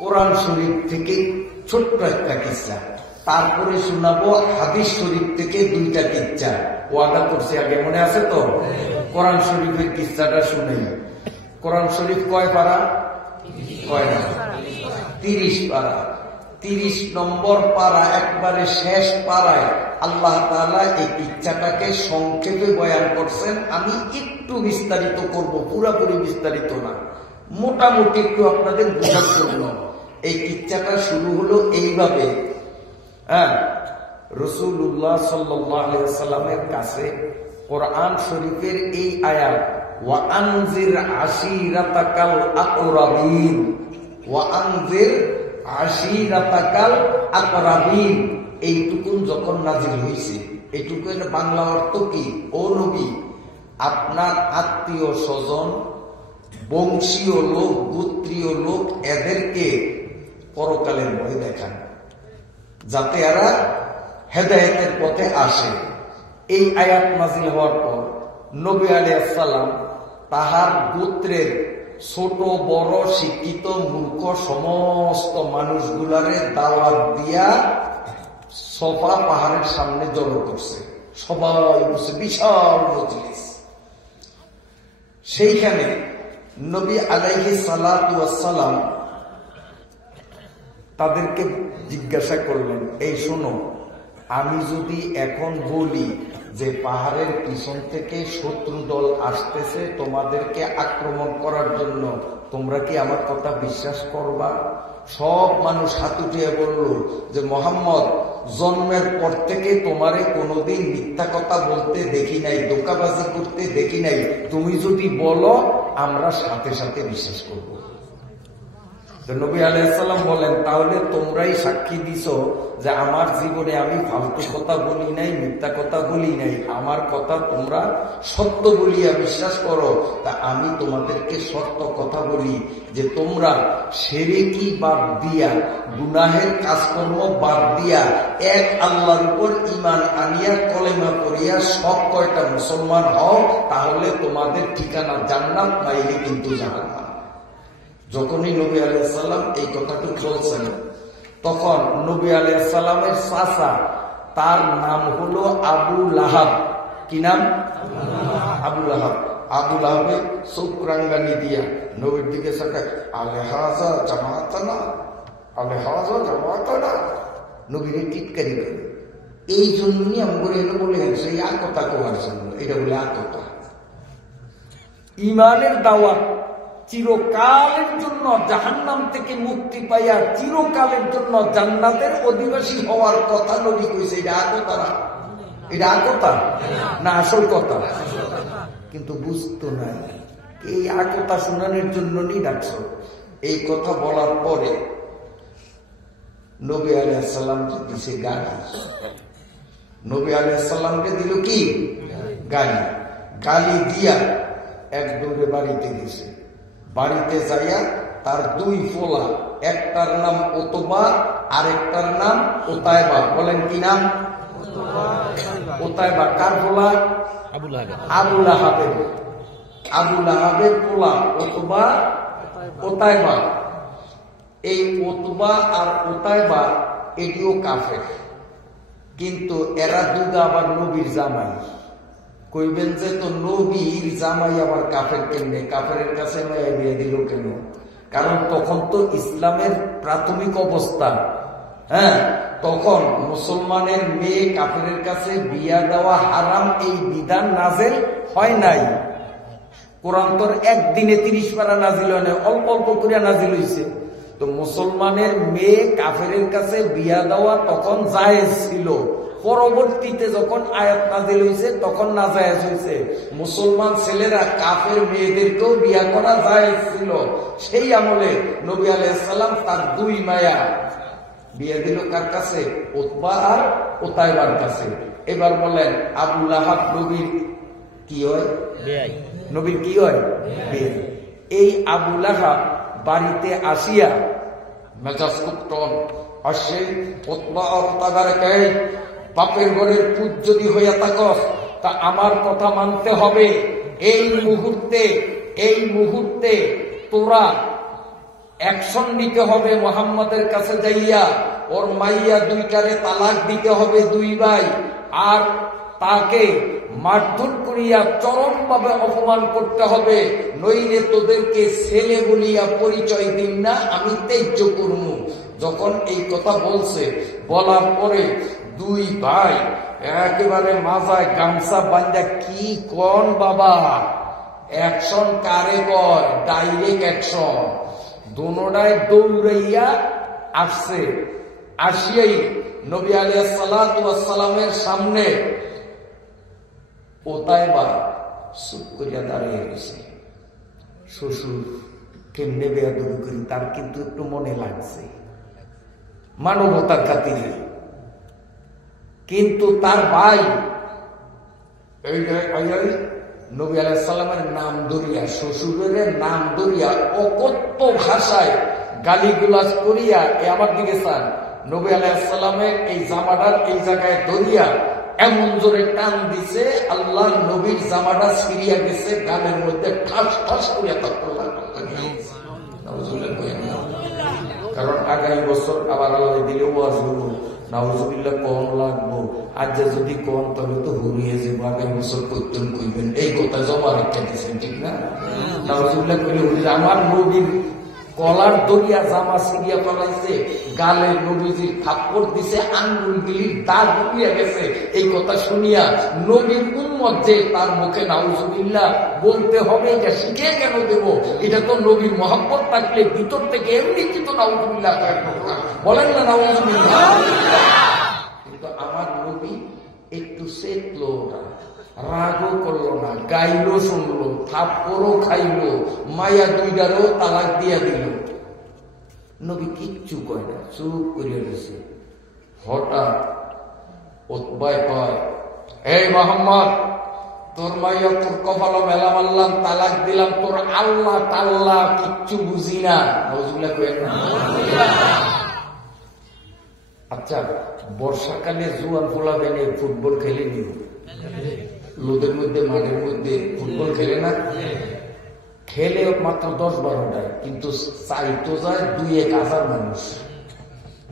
কোরআন শরীফ থেকে ছোট্ট একটা কিচ্ছা, তারপরে শোনাবো হাদিস শরীফ থেকে 2টা কিচ্ছা। ওয়াদা করছি আগে, মনে আছে তো? কোরআন শরীফের কিচ্ছাটা শুনে। কোরআন শরীফ কয় পারা? কয় না? 30 পারা। 30 নম্বর পারা, একবারে শেষ পারায় আল্লাহ তাআলা এই কিচ্ছাটাকে সংক্ষেপে বয়ান করছেন। আমি একটু বিস্তারিত করব, পুরাপুরি বিস্তারিত না, মোটামুটি একটু আপনাদের বোঝার জন্য। এই কিচ্ছাটা শুরু হলো এইভাবে। রাসূলুল্লাহ সাল্লাল্লাহু আলাইহি ওয়াসাল্লামের কাছে কোরআন শরীফের এই আয়াত, ওয়া আনজির আশিরাতাকাল আকরাবিন, ওয়া আনজির আশিরাতাকাল আকরাবিন, এইটুকুন যখন নাজিল হয়েছে, এইটুকুন বাংলা অর্থ কি? ও নবী, আপনার আত্মীয় স্বজন, বংশীয় লোক, গোত্রীয় লোক, এদেরকে পরকালের ভয় দেখান, যাতে এরা হেদায়েতের পথে আসে। এই আয়াত নাজিল হওয়ার পর নবী আলাইহিস সালাম তাহার গোত্রের ছোট বড়, শিক্ষিত মূর্খ সমস্ত মানুষগুলারে দাওয়াত দিয়া সফা পাহাড়ের সামনে জড়ো করছে। সবাই বসে, বিশাল মজলিস। সেইখানে নবী আলাইহিস সালাতু ওয়াস সালাম তাদেরকে জিজ্ঞাসা করলেন, এই শোনো, আমি যদি এখন বলি যে পাহাড়ের পিছন থেকে শত্রু দল আসতেছে তোমাদেরকে আক্রমণ করার জন্য, তোমরা কি আমার কথা বিশ্বাস করবা? সব মানুষ হাত উঠিয়ে বলল যে মুহাম্মদ, জন্মের পর থেকে তোমারে কোনোদিন মিথ্যা কথা বলতে দেখি নাই, ধোঁকাবাজি করতে দেখি নাই, তুমি যদি বলো আমরা সাথে সাথে বিশ্বাস করব। নবী আলাইহিস সালাম বলেন, তাহলে তোমরাই সাক্ষী দিছো যে আমার জীবনে আমি ফালতু কথা বলি নাই, মিথ্যা কথা বলি নাই, আমার কথা তোমরা সত্য বলিয়া বিশ্বাস করো। তা আমি তোমাদেরকে সত্য কথা বলি যে তোমরা শিরকি বাদ দিয়া, গুনাহের কাজকর্ম বাদ দিয়া, এক আল্লাহর উপর ঈমান আনিয়া কলেমা পড়িয়া সব কয়টা মুসলমান হও, তাহলে তোমাদের ঠিকানা জান্নাত, পাইলে কিন্তু জাহান্নাম। যখনই নবী আলাইহিস সালাম এই কথাটি বলছেন, তখন নবী আলাইহিস সালামের চাচা, তার নাম হলো আবু লাহাব। কি নাম? আবু লাহাব। আবু লাহাবে চোখ রাঙ্গানি দিয়া নবীর দিকে তাকায়, আলেহাজা জামাতানা, আলেহাজা জামাতানা, নবীরে টিটকারি করে। এই জন্যই আমরা এলো বলে সেই আকতা কোয়ার জন্য, এটা বলে আকতা। ঈমানের দাওয়াত চিরকালের জন্য জাহান্নাম থেকে মুক্তি পাইয়া চিরকালের জন্য জান্নাতের অধিবাসী হওয়ার কথা নবী কইছে। এটা আকতা না? এটা আকতা না আসল কথা? কিন্তু বুঝতো না। এই আকতা শোনানোর জন্য নি ডাকছো। এই কথা বলার পরে নবী আলাইহিস সালামকে দিছে গালি। নবী আলাইহিস সালামকে দিল কি? গালি। গালি দিয়া এক দৌড়ে বাড়িতে গেছে। বাড়িতে যাইয়া তার 2 পোলা, একটার নাম উতবা আর একটার নাম উতাইবা। বলেন কি নাম? উতাইবা। কার পোলা? আবু লাহাবের। আবু লাহাবের পোলা উতবা, উতাইবা। এই উতবা আর উতাইবা এটিও কাফের, কিন্তু এরা দুগা আবার নবীর জামাই। কইবেন যে তো নবীর জামাই আবার কাফের কেমনে? কাফের কাছে মেয়ে বিয়ে দিল কেন? কারণ তখন তো ইসলামের প্রাথমিক অবস্থা। তখন মুসলমানের মেয়ে কাফেরের কাছে বিয়া দেওয়া হারাম, এই বিধান নাজেল হয় নাই। কোরআন তোর একদিনে 30 পারা নাজিল হয় না, অল্প অল্প করে নাজিল হয়েছে। তো মুসলমানের মেয়ে কাফেরের কাছে বিয়া দেওয়া তখন জায়েজ ছিল। পরবর্তীতে যখন আয়াত নাজিল হয়েছে তখন নাজায়েজ হয়েছে। মুসলমান ছেলেরা কাফের মেয়েদেরকেও বিয়া করা জায়েজ ছিল। সেই আমলে নবী আলাইহিস সালাম তার 2 মায়া বিয়ে দিল। কার কাছে? উতবা আর উতাইবার কাছে। এবার বলেন, আবু লাহাব নবীর কি হয়? বেয়াই। নবীর কি হয়? বেয়াই। এই আবু লাহাব বাড়িতে আসিয়া মেজাজ খুব টন আসে। উতবা আর উতাইবারকে, বাপের ঘরের পুত যদি হইয়া থাকস তা আমার কথা মানতে হবে। এই মুহূর্তে তোরা অ্যাকশন নিতে হবে মুহাম্মাদের কাছে যাইয়া, ওর মাইয়া দুইটারে তালাক দিতে হবে 2 ভাই, আর তাকে মারধর করিয়া চরমভাবে অপমান করতে হবে, নইলে তোদেরকে ছেলে বলিয়া পরিচয় দিন না, আমি তেজ্য করব। যখন এই কথা বলছে, বলার পরে 2 ভাই একেবারে মাথায় গামছা বান্ধা, কি কোন বাবা, অ্যাকশন কারে কর, ডাইরেক্ট অ্যাকশন। দোনোটায় দৌড়াইয়া আসছে, আসিয়াই নবী আলাইহিস সালাতু ওয়াস সালামের সামনে ওতাইবা চুপ করিয়া দাঁড়িয়ে গেছে। শ্বশুর কেমনে বেয়াদবি করি, তার কিন্তু একটু মনে লাগছে মানবতার খাতিরে, কিন্তু তার ভাই নবী আলাইহিস সালামের নাম ধরিয়া, শ্বশুরের নাম ধরিয়া অকথ্য ভাষায় গালিগুলাজ করিয়া, আমার দিকে চান, নবী আলাইহিস সালামের এই জামাটার এই জায়গায় ধরিয়া এমন জোরে টান দিছে, আল্লাহর নবীর জামাটা ছিঁড়িয়া গেছে, গালের মধ্যে ঠাস ঠাস করিয়া তৎপর। কারণ আগামী বছর আবার আল্লাহ দিলে ওয়াজ হবো, নাউজুবিল্লাহ কম লাগবো, আজ যদি কম তবে তো হুরিয়ে যাবো, আগামী বছর কইতেন কইবেন, এই কথা জমা রেখে দিচ্ছেন, ঠিক না? নাউজুবিল্লাহ কইলে হুরিয়ে, আমার নবীর কলার দরিয়া জামা ছিঁড়িয়া ফেলাইছে, গালে নবীজির থাপ্পড় দিছে, আঙ্গুলগুলির দাগ উঠিয়া গেছে। এই কথা শুনিয়া নবীর উম্মত যে তার মুখে নাউজুবিল্লাহ বলতে হবে, এটা শিখে কেন দেব? এটা তো নবীর মহব্বত থাকলে ভিতর থেকে এমনি কিন্তু নাউজুবিল্লাহ বলেন না, নাউজুবিল্লাহ। কিন্তু আমার নবী একটু চেতলো না, রাগও করলো না, গাইলো শুনলো, থাপ্পড়ও খাইলো, মায়া 2টারও তালাক দিয়া দিল। নবী কিচ্ছু কয় না, চুপ করিয়া দিছে। হঠাৎ উতবায় কয়, এই মুহাম্মদ, তোর মাইয়া তোর কপাল মেলা মারলাম, তালাক দিলাম, তোর আল্লাহ তাল্লাহ কিচ্ছু বুঝি না। নাউজুবিল্লাহ কয় না। আচ্ছা, বর্ষাকালে জুয়ান ফোলা বেনে ফুটবল খেলে নিও, লোদের মধ্যে মাঠের মধ্যে ফুটবল খেলে না, খেলে মাত্র 10-12টায়, কিন্তু চাইতো যায় 2-1,000 মানুষ।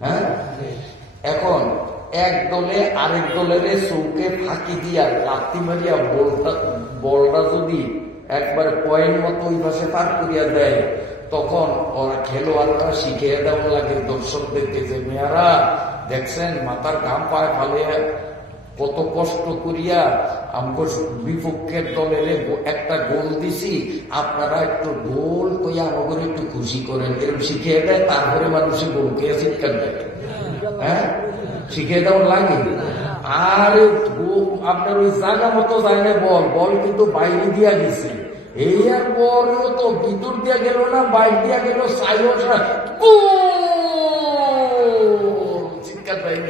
হ্যাঁ, এখন এক দলে আরেক দলের চৌকে ফাঁকি দিয়া লাথি মারিয়া বলটা যদি একবার পয়েন্ট মতো ওই পাশে পার করিয়া দেয়, তখন ওরা খেলোয়াড়রা শিখিয়ে দেওয়া লাগে দর্শকদেরকে যে, মেয়ারা দেখছেন মাথার ঘাম পায়ে ফালে কত কষ্ট করিয়া আমগো বিপক্ষের দলের একটা গোল দিছি, আপনারা একটু গোল কইয়া আমাদের একটু খুশি করেন, এরকম শিখিয়ে দেয়। তারপরে মানুষের গোলকে চিৎকার দেয়। হ্যাঁ, শিখিয়ে দেওয়ার লাগে। আর আপনার ওই জায়গা মতো যায় না, বল কিন্তু বাইরে দিয়া গেছে, এই আর বলও তো ভিতর দিয়া গেল না, বাইরে দিয়া গেল, চিৎকার দেয়।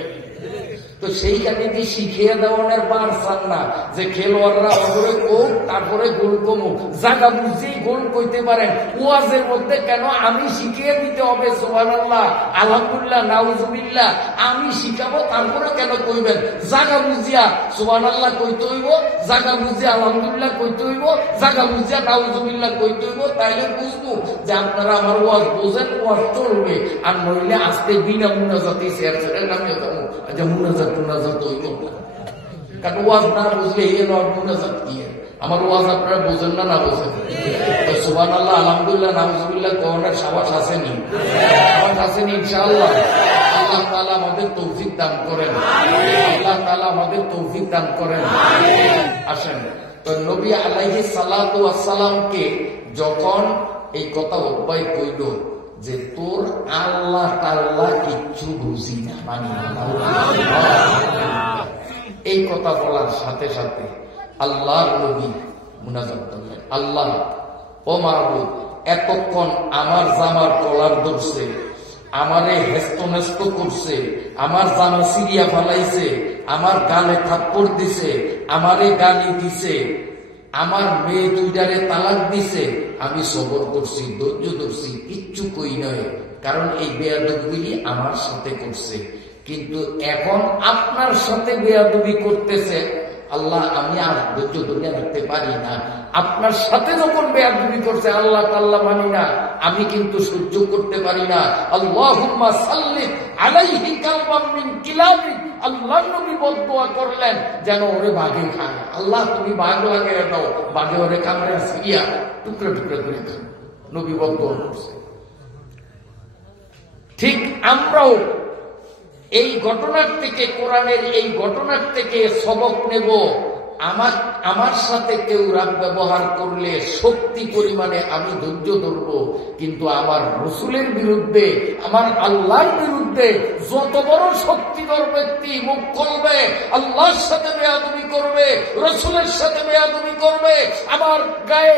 তো সেই কাটিতে শিখিয়ে দেওয়ার বার চান না যে খেলোয়াড়রা অগরে কোক তারপরে গোল কমুক, জায়গা বুঝেই গোল কইতে পারেন। ওয়াজের মধ্যে কেন আমি শিখিয়ে দিতে হবে সুবহানাল্লাহ, আলহামদুলিল্লাহ, নাউজুবিল্লাহ, আমি শিখাবো, তারপরে কেন কইবেন? জায়গা বুঝিয়া সুবহানাল্লাহ কইতে হইব, জায়গা বুঝিয়া আলহামদুলিল্লাহ কইতে হইব, জায়গা বুঝিয়া নাউজুবিল্লাহ কইতে হইব, তাইলে বুঝবো যে আপনারা আমার ওয়াজ বোঝেন, ওয়াজ চলবে। আর নইলে আজকে বিনা মুনাজাতি শেয়ার ছেড়ে নামিয়ে যাবো, আচ্ছা মুনাজাত হইব না, কারণ ওয়াজ না বুঝলে মুনাজাত কি? আমার ওয়াজ আপনারা বোঝেন না, না বোঝেন? সুবহানাল্লাহ, আলহামদুলিল্লাহ, নাউজুবিল্লাহ কোনের সাবাস আসেনি, সাবাস আসেনি ইনশাআল্লাহ। আল্লাহ তাআলা আমাদের তৌফিক দান করেন, আল্লাহ তাআলা আমাদের তৌফিক দান করেন। আসেন, তো নবী আলাইহিস সালাতু ওয়াস সালামকে যখন এই কথা উতবাই কইল যে তোর আল্লাহ তাআলা কিচ্ছু বুঝি না, মানি না, এই কথা বলার সাথে সাথে আল্লাহর নবী মুনাজাত করলেন, আল্লাহ ও মাহবুব, এতক্ষণ আমার জামার কলার ধরছে, আমারে হেস্ত নেস্ত করছে, আমার জামা সিরিয়া ফেলাইছে, আমার গালে থাপ্পড় দিছে, আমারে গালি দিছে, আমার মেয়ে 2টারে তালাক দিছে, আমি সবর করছি, ধৈর্য ধরছি, কিচ্ছু কই নয়, কারণ এই বেয়াদবি আমার সাথে করছে। কিন্তু এখন আপনার সাথে বেয়াদবি করতেছে, আল্লাহ আমি আর ধৈর্য ধরে রাখতে পারি না। আপনার সাথে যখন বেয়াদবি করছে, আল্লাহ তাআলা মানি না, আমি কিন্তু সহ্য করতে পারি না। আল্লাহুম্মা সাল্লিত আলাইহি কালবাম মিন কিলাবি, আল্লাহ নবী বদদুয়া করলেন যেন ওরে বাঘে খায়। আল্লাহ তুমি বাঘ লাগিয়ে দাও, বাঘে ওরে কামড়ে সিয়া টুকরা টুকরা করে খায়। নবী বদদুয়া করছে। ঠিক আমরাও এই ঘটনার থেকে, কোরআনের এই ঘটনার থেকে সবক নেব। আমার সাথে কেউ রাগ ব্যবহার করলে শক্তি পরিমাণে আমি ধৈর্য ধরব, কিন্তু আমার রসুলের বিরুদ্ধে, আমার আল্লাহর বিরুদ্ধে যত বড় শক্তিধর ব্যক্তি মুখ খুলবে, আল্লাহর সাথে বেয়াদবি করবে, রসুলের সাথে বেয়াদবি করবে, আমার গায়ে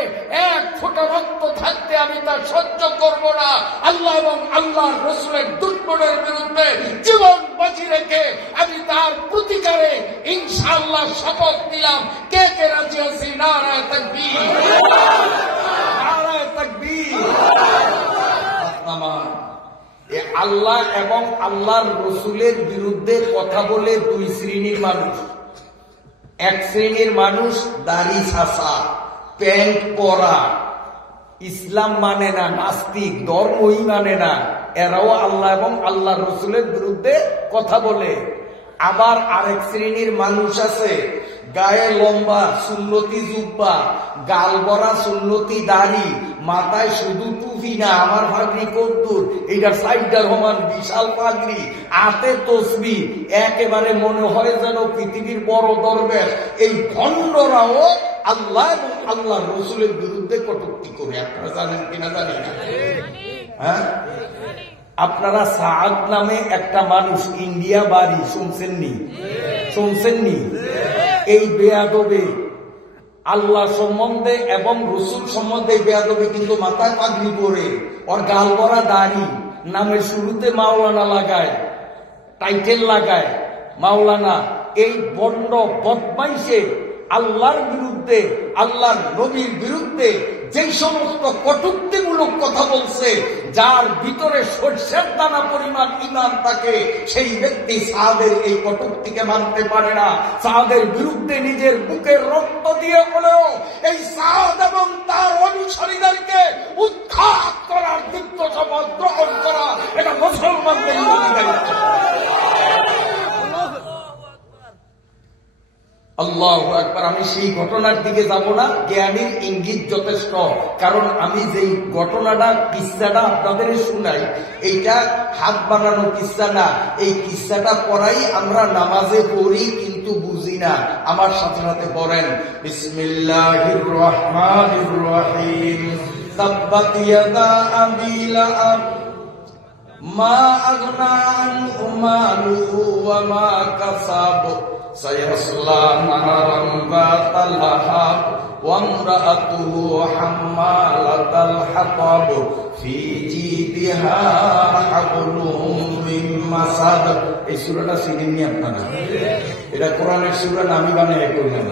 এক ফোঁটা রক্ত থাকতে আমি তা সহ্য করব না। আল্লাহ এবং আল্লাহর রসুলের দুশ্মনের বিরুদ্ধে জীবন বাজি রেখে আমি তার প্রতিকারে ইনশাআল্লাহ শপথ নিলাম। কে কে রাজি আছি? নারায়ে তাকবীর, নারায়ে তাকবীর। আল্লাহ এবং আল্লাহর রসুলের বিরুদ্ধে কথা বলে দুই শ্রেণীর মানুষ। এক শ্রেণীর মানুষ দাড়ি ছাঁচা, প্যান্ট পরা, ইসলাম মানে না, নাস্তিক, ধর্মই মানে না, এরাও আল্লাহ এবং আল্লাহর রসুলের বিরুদ্ধে কথা বলে। আবার আরেক শ্রেণীর মানুষ আছে, গায়ে লম্বা সুন্নতি জুব্বা, গাল ভরা সুন্নতি দাড়ি, মাথায় শুধু টুপি না, আমার পাগড়ি কদ্দুর, এইটা সাইডার রহমান বিশাল পাগড়ি, হাতে তসবি, একেবারে মনে হয় যেন পৃথিবীর বড় দরবেশ। এই ভণ্ডরাও আল্লাহ এবং আল্লাহ রসুলের বিরুদ্ধে কটূক্তি করে। আপনারা জানেন কিনা জানি না? হ্যাঁ, আপনারা সাআদ নামে একটা মানুষ, ইন্ডিয়া বাড়ি, শুনছেননি? শুনছেননি? এই বেয়াদবে আল্লাহ সম্বন্ধে এবং রসুল সম্বন্ধে বেয়াদবে, কিন্তু মাথায় পাগড়ি পরে, ওর গাল ভরা দাড়ি, নামের শুরুতে মাওলানা লাগায়, টাইটেল লাগায় মাওলানা। এই বন্ড বদমাইশে আল্লাহর বিরুদ্ধে, আল্লাহর নবীর বিরুদ্ধে যে সমস্ত কটূক্তিমূলক কথা বলছে, যার ভিতরে সরষের দানা পরিমাণ ঈমান থাকে, সেই ব্যক্তি সাহাদের এই কটূক্তিকে মানতে পারে না। সাহাদের বিরুদ্ধে নিজের বুকের রক্ত দিয়ে হলেও এই সাহাদ এবং তার অনুসারীদেরকে উৎখাত করার দীপ্ত শপথ গ্রহণ করা, এটা মুসলমানদের দায়িত্ব। আল্লাহু আকবার। আমি সেই ঘটনার দিকে যাব না, জ্ঞানীর ইঙ্গিত যথেষ্ট। কারণ আমি যেই ঘটনাটা, কিস্সাটা আপনাদের শুনাই, এইটা হাত বানানো কিস্সা না। এই কিস্সাটা পড়াই আমরা নামাজে পড়ি, কিন্তু বুঝি না। আমার সাথে সাথে পড়েন, বিসমিল্লাহির রহমানির রহিম। তাব্বাত ইয়াদা আবি লাহাব মা আগনা আনহু মালুহু ওয়া মা কাসাব সায়াসলা নারান যাতা লাহাব ওয়া ইমরাআতুহু হাম্মালাতাল হাতাব ফি জিদিহা হাবলুম মিন মাসাদ। এই সূরাটা চিনেননি আপনারা? এটা কোরআনের সূরা, আমি বানিয়ে কইলাম।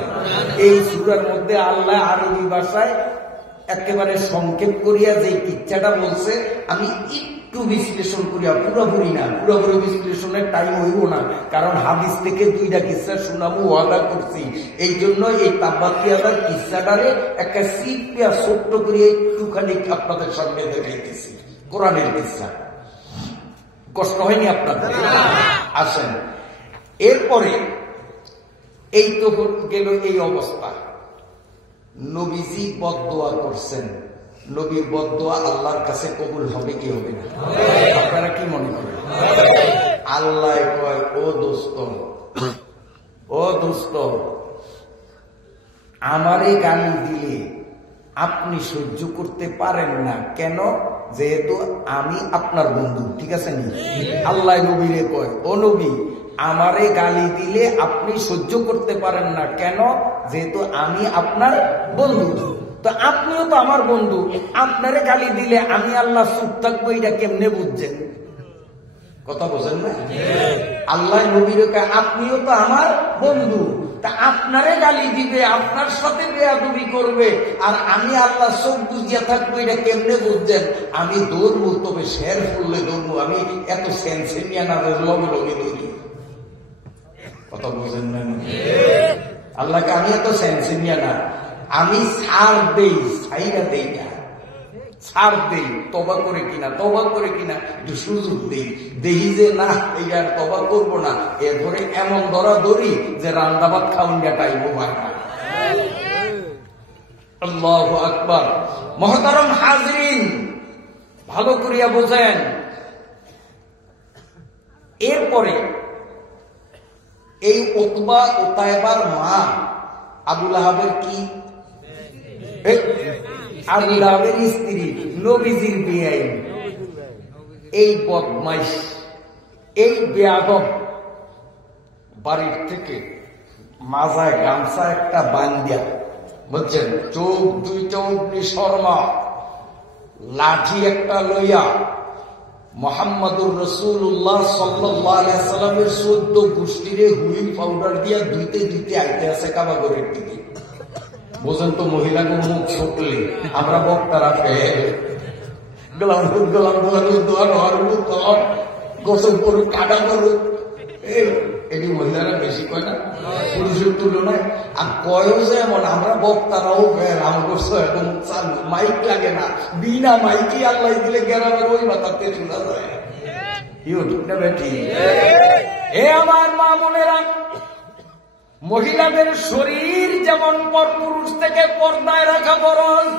এই সূরার মধ্যে আল্লাহ আরবি ভাষায় একেবারে সংক্ষেপ করিয়া যে কিচ্ছাটা বলছে, আমি একটু বিশ্লেষণ করিয়া, পুরোপুরি না, পুরোপুরি বিশ্লেষণের টাইম হইব না, কারণ হাদিস থেকে দুইটা কিচ্ছা শোনাবো ওয়াদা করছি। এই জন্য এই তাব্বাতিয়াদার কিচ্ছাটারে একটা সিপিয়া ছোট্ট করিয়া একটুখানি আপনাদের সামনে দেখাইতেছি। কোরআনের কিচ্ছা, কষ্ট হয়নি আপনাদের? আসেন, এরপরে এই তো গেল এই অবস্থা। নবীজি বদদুয়া করছেন। নবীর বদদুয়া আল্লাহর কাছে কবুল হবে কি হবে না? আপনারা কি মনে করেন? আল্লাহ কয়, ও দোস্ত, ও দোস্ত, আমারে গালি দিলে আপনি সহ্য করতে পারেন না কেন? যেহেতু আমি আপনার বন্ধু, ঠিক আছে নি? আল্লাহ নবীরে কয়, ও নবী, আমারে গালি দিলে আপনি সহ্য করতে পারেন না কেন? যেহেতু আমি আপনার বন্ধু। তো আপনিও তো আমার বন্ধু, আপনারে গালি দিলে আমি আল্লাহ চুপ থাকবো, এটা কেমনে বুঝছেন? কথা বোঝেন না? আল্লাহ নবীর কয়, আপনিও তো আমার বন্ধু, তা আপনারে গালি দিবে, আপনার সাথে বেয়াদবি করবে, আর আমি আল্লাহ চোখ বুঝিয়া থাকবো, এটা কেমনে বুঝছেন? আমি দৌড়বো, তবে শের ফুললে দৌড়বো, আমি এত সেন্সেনিয়া না লগে লগে দৌড়ি। কথা বোঝেন না? আল্লাহকে আমি এত সেন্সিনিয়া না, আমি ছাড় দেই, ছাইরা দেই না, ছাড় দেই, তবা করে কিনা একটু সুযোগ দেই, দেখি যে না এইবার তবা করবো না, এরপরে এমন ধরা ধরি যে রান্দাবাদ খাউন টাইমও হয় না। আল্লাহু আকবার। মহতারম হাজরিন, ভালো করিয়া বোঝেন। এরপরে এই উতবা ও তায়েবার মা আবুল আহাবের কি, আবুল আহাবের স্ত্রী, নবীজির বেয়াই, এই বদমাইশ, এই বেয়াদব বাড়ির থেকে মাজায় গামছা একটা বান্দিয়া, বলছেন চোখ দুইটা অগ্নি শর্মা, লাঠি একটা লইয়া মুহাম্মাদুর রাসূলুল্লাহ সাল্লাল্লাহু আলাইহি সাল্লামের 14 গোষ্ঠীরে হুইল পাউডার দিয়া ধুইতে আইতে আছে কাবা ঘরের দিকে। বোঝেন তো, মহিলাকে মুখ ছুটলে আমরা বক্তারা গোসল করুক, কাটা করুক, এটি মহিলারা বেশি কয় না পুরুষের তুলনায়। আর কয়ও যে এমন, আমরা বক্তারাও এখন চালু, মাইক লাগে না, বিনা মাইকি আল্লাহ দিলে গ্রামের ওই মাথাতে চলে যায়। ঠিক না বেটি? এ আমার মা বোনেরা, মহিলাদের শরীর যেমন পরপুরুষ থেকে পর্দায় রাখা ফরজ,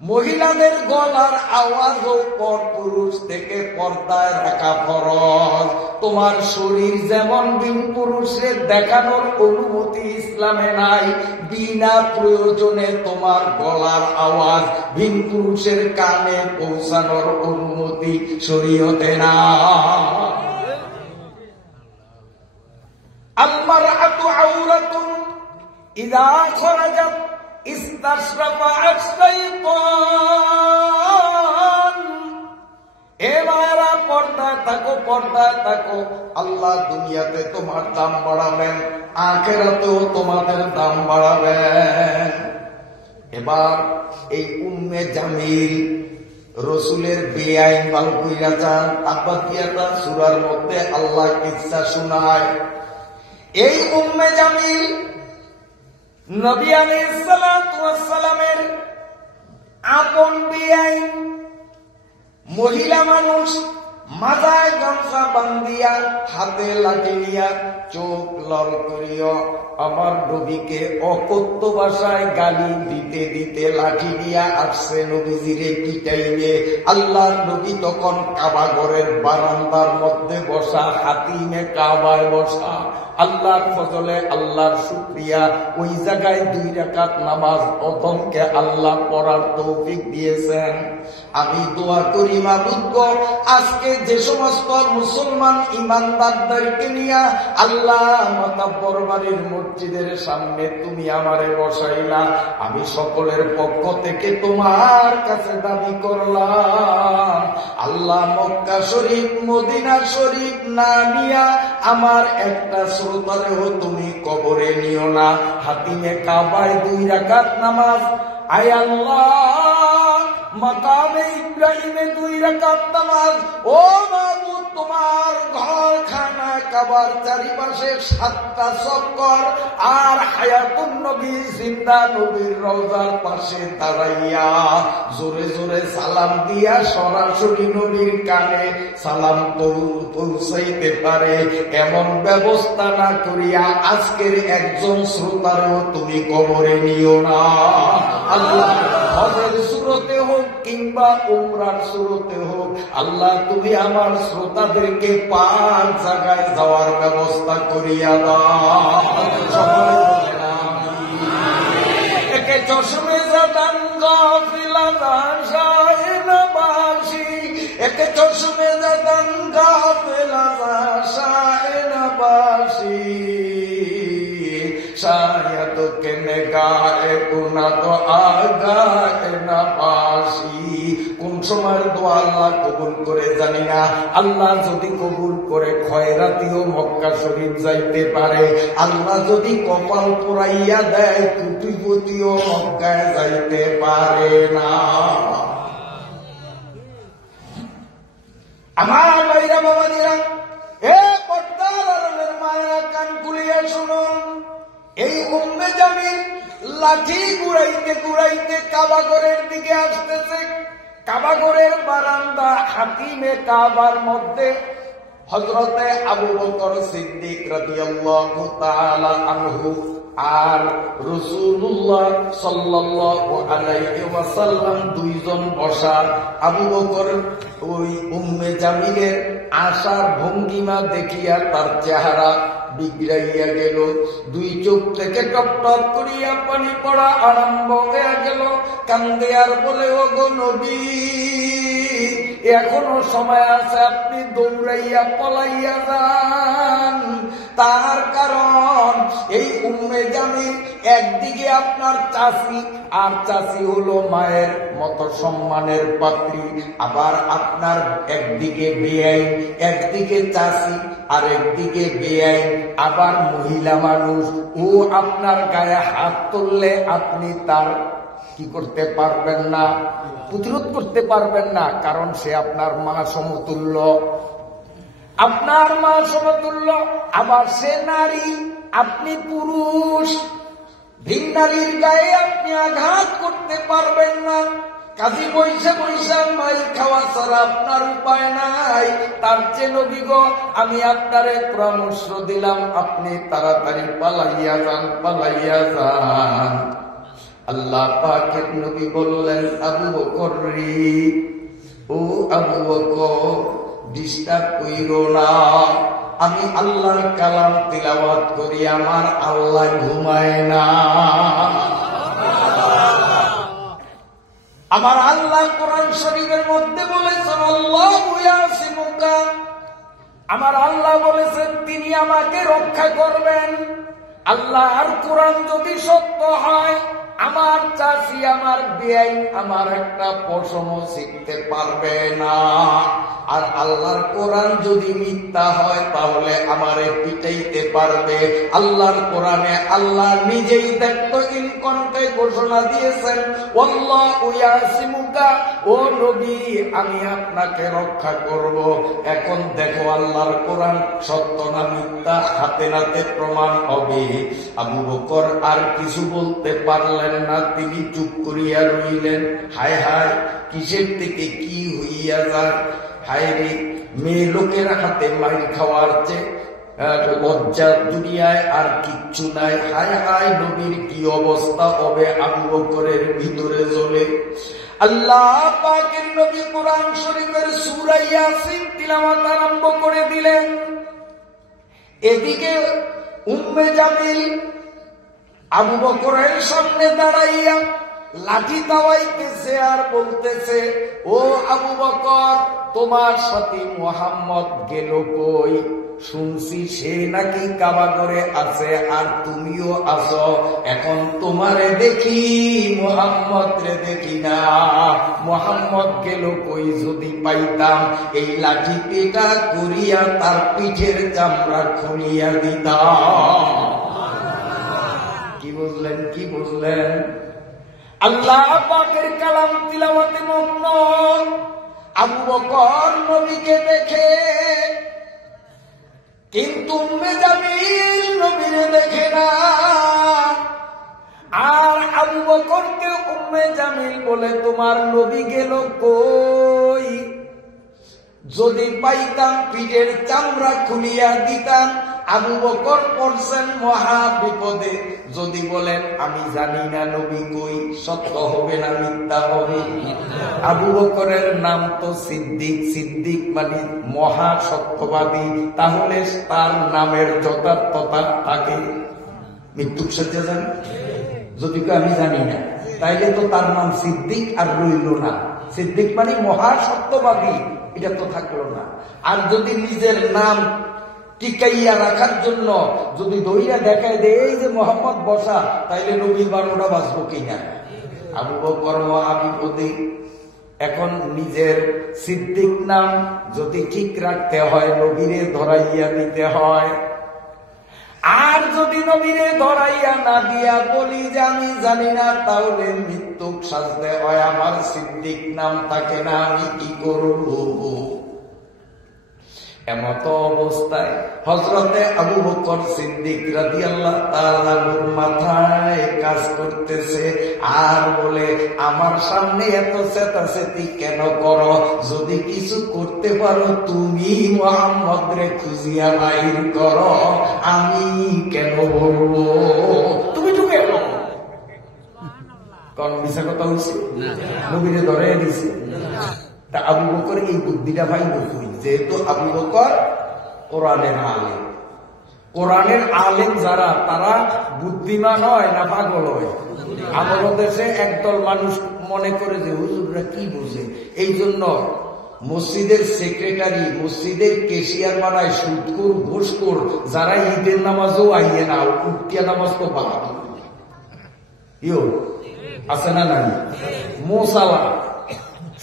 মহিলাদের গলার আওয়াজও পরপুরুষ থেকে পর্দায় রাখা ফরজ। তোমার শরীর যেমন বিন পুরুষের দেখানোর অনুমতি ইসলামে নাই, বিনা প্রয়োজনে তোমার গলার আওয়াজ বিন পুরুষের কানে পৌঁছানোর অনুমতি শরীয়তে না। আল মারআতু আওরাতুন ইযা খরাজাত ইস্তাশরাফা আশ-শাইতান। এ মায়েরা, পর্দায় থাকো। আল্লাহ দুনিয়াতে তোমার দাম বাড়াবেন, আখিরাতেও তোমাদের দাম বাড়াবেন। এবার এই উম্মে জামিল রসুলের বেআইন বাল কইরা যান, আব্বাতিয়াটা সূরার মধ্যে আল্লাহ কিসসা শোনায়। এই উম্মে জামিল নবী আলাইহিস সালাতু ওয়াস সালামের আপন বেআইন মহিলা মানুষ, মাথায় গামছা বান্ধিয়া, হাতে লাঠি নিয়া, চোখ লাল করিয়া আমার নবীকে অকথ্য ভাষায় গালি দিতে লাঠি নিয়া আসছে নবীজিরে পিটাইবে। আল্লাহর নবী তখন কাবা ঘরের বারান্দার মধ্যে বসা, হাতিমে কাবায় বসা। আল্লাহর ফজলে, আল্লাহর শুকরিয়া, ওই জায়গায় 2 রাকাত নামাজ প্রথমকে আল্লাহ পড়ার তৌফিক দিয়েছেন। আমি দোয়া করি, মাবুদ গো, আজকে যে সমস্ত মুসলমান ইমানদারদেরকে নিয়া আল্লাহ মাতাব্বর বাড়ির মসজিদের সামনে তুমি আমারে বসাইলা, আমি সকলের পক্ষ থেকে তোমার কাছে দাবি করলাম, আল্লাহ মক্কা শরীফ, মদিনা শরীফ না নিয়া আমার একটা শ্রোতারেও তুমি কবরে নিও না। হাতিমে কাবায় 2 রাকাত নামাজ, আয় আল্লাহ মাকামে ইব্রাহিমে 2 রাকাত নামাজ। ও মাবুদ, তোমার ঘরখানা কাবার চারিপাশে 7টা চক্কর, আর হায়াতুন নবী জিন্দা নবীর রওজার পাশে দাঁড়াইয়া জোরে জোরে সালাম দিয়া সরাসরি নবীর কানে সালাম পৌঁছাইতে পারে এমন ব্যবস্থা না করিয়া আজকের একজন শ্রোতারও তুমি কবরে নিও না। আল্লাহ হজের সুরতে হোক কিংবা উমরার সুরতে হোক, আল্লাহ তুমি আমার শ্রোতাদেরকে 5 জায়গায় যাওয়ার ব্যবস্থা করিয়া দাও। একে চশমে জাদান গাফিলা দাশায় নবাসি, একে চশমে জাদান গাফিলা দাশায় নবাসি, शायद के निगाहे गुना तो आगाहे ना पासी। কোন সময় দোয়া আল্লাহ কবুল করে জানি না। আল্লাহ যদি কবুল করে খয়রাতিও মক্কা শরীফ যাইতে পারে, আল্লাহ যদি কপাল পোড়াইয়া দেয় কুটিপতিও মক্কায় যাইতে পারে না। আমার ভাইরা বাবাজিরা, এ পর্দার আড়ালের মায়েরা, কান খুলিয়া শুনুন। এই লাঠি ঘুরাইতে ঘুরাইতে কাবাগরের দিকে আসতেছে। কাবাগরের বারান্দা হাতিমে কাবার মধ্যে হযরতে আবু বকর সিদ্দিক রাদিয়াল্লাহু তাআলা আনহু আর রাসূলুল্লাহ সাল্লাল্লাহু আলাইহি ওয়াসাল্লাম দুইজন বসা। আবু বকর ওই উম্মে জামিলের আসার ভঙ্গিমা দেখিয়া তার চেহারা বিগড়াইয়া গেল, দুই চোখ থেকে টপ টপ করিয়া পানি পড়া আরম্ভ হয়ে গেল। কান্দে আর বলে, ও গো নবী, এখনো সময় আছে, আপনি দৌড়াইয়া পলাইয়া যান। তার কারণ এই উম্মে জামিল একদিকে আপনার চাচি, আর চাচি হলো মায়ের মতো সম্মানের পাত্রী, আবার আপনার একদিকে বেআইন, একদিকে চাচি আর একদিকে বেআইন, আবার মহিলা মানুষ। ও আপনার গায়ে হাত তুললে আপনি তার কি করতে পারবেন না, প্রতিরোধ করতে পারবেন না, কারণ সে আপনার মা সমতুল্য, আপনার মা সমতুল্য। আবার সে নারী, আপনি পুরুষ, ভিন নারীর গায়ে আপনি আঘাত করতে পারবেন না। কাজী বৈশা বৈশা মাই খাওয়া ছাড়া আপনার উপায় নাই। তার চেয়ে নবী গো, আমি আপনারে পরামর্শ দিলাম, আপনি তাড়াতাড়ি পালাইয়া যান, পালাইয়া যান। আল্লাহ পাকের নবী বললেন, আবু বকর রে, ও আবু বকর, ডিস্টার্ব কইরো না, আমি আল্লাহর কালাম তিলাওয়াত করি, আমার আল্লাহ ঘুমায় না। আমার আল্লাহ কোরআন শরীফের মধ্যে বলেছেন, আল্লাহু ইয়াসিমুকা, আমার আল্লাহ বলেছেন তিনি আমাকে রক্ষা করবেন। আল্লাহ আর কোরআন যদি সত্য হয়, আমার চাচি, আমার বেআইন আমার একটা পশমও শিখতে পারবে না। আর আল্লাহর কোরআন যদি মিথ্যা হয়, তাহলে আমারে পিটাইতে পারবে। আল্লাহর কোরআনে আল্লাহ নিজেই দেখতো ইনকনকে ঘোষণা দিয়েছেন, আল্লাহু ইয়াসিমুকা, ও নবী আমি আপনাকে রক্ষা করব। এখন দেখো আল্লাহর কোরআন সত্য না মিথ্যা, হাতে নাতে প্রমাণ হবে। আবু বকর আর কিছু বলতে পারলেন না, তিনি চুপ করিয়া রইলেন। হায় হায়, কিসের থেকে কি হইয়া যায়। হায় রে, মেয়ে লোকের হাতে মাইর খাওয়ার চেয়ে লজ্জা দুনিয়ায় আর কিচ্ছু নাই। হায় হায়, নবীর কি অবস্থা হবে আবু বকরের ভিতরে জ্বলে। আল্লাহ পাকের নবী কোরআন শরীফের সূরা ইয়াসিন তিলাওয়াত আরম্ভ করে দিলেন। এদিকে উম্মে জামিল আবু বকরের সামনে দাঁড়াইয়া লাঠি দাওয়াইতেছে আর বলতেছে, ও আবু বকর, তোমার সাথে মুহাম্মদ গেল কই? শুনছি সে নাকি কাবাগরে আছে, আর তুমিও আছো। এখন তোমারে দেখি, মুহাম্মদ রে দেখি না। মুহাম্মদ গেল কই? যদি পাইতাম এই লাঠি পেটা করিয়া তার পিঠের চামড়া খুলিয়া দিতাম। কি বুঝলেন? কি বুঝলেন? আল্লাহ পাকের কালাম তিলাওয়াতে মগ্ন আবু বকর নবীকে দেখে, কিন্তু উম্মে জামিল নবীরে দেখে না। আর আবু বকরকে উম্মে জামিল বলে, তোমার নবী গেল কই? যদি পাইতাম পিঠের চামড়া খুলিয়া দিতাম। আবু বকর পড়ছেন মহা বিপদে। যদি বলেন আমি জানি না নবী কই, সত্য হবে না মিথ্যা হবে? আবু বকরের নাম তো সিদ্দিক, সিদ্দিক মানে মহা সত্যবাদী। তাহলে তার নামের যথার্থতা থাকে। মৃত্যুর সাথে জানি, যদি আমি জানি না, তাইলে তো তার নাম সিদ্দিক আর রইল না। সিদ্দিক মানে মহা সত্যবাদী, এটা তো থাকলো না। আর যদি নিজের নাম টিকাইয়া রাখার জন্য যদি দইয়া দেখায় দেয় এই যে মোহাম্মদ বসা, তাইলে নবীর 12টা বাজবো কিনা? আবু বকর মহাবিপদী। এখন নিজের সিদ্দিক নাম যদি ঠিক রাখতে হয়, নবীরে ধরাইয়া দিতে হয়। আর যদি নবীরে ধরাইয়া না দিয়া বলি যে আমি জানি না, তাহলে মৃত্যু সাজতে হয়। আমার সিদ্দিক নাম থাকে না, আমি কি করব? এমত অবস্থায় হযরতে আবু বকর সিদ্দিক রাদিয়াল্লাহু তাআলা মাথায় কাজ করতেছে আর বলে, আমার সামনে এত চেতাচেতি কেন করো? যদি কিছু করতে পারো তুমি মুহাম্মদ রে খুঁজিয়া বাইর করো, আমি কেন বলবো? তুমি তো কেন কোন মিছা কথা হইছে? নবীরে ধরে দিছে। তা আবু বকর এই বুদ্ধিটা ভাই নতুন, যেহেতু আবু বকর কোরআনের আলেম। কোরআনের আলেম যারা, তারা বুদ্ধিমান হয় না পাগল হয়? আমাদের দেশে একদল মানুষ মনে করে যে হুজুররা কি বুঝে, এই জন্য মসজিদের সেক্রেটারি, মসজিদের কেশিয়ার বানায় সুদখোর ঘুষখোর, যারা ঈদের নামাজও আইয়ে না, উঠিয়া নামাজ তো বাহাদুর আছে না নাই? মোসালা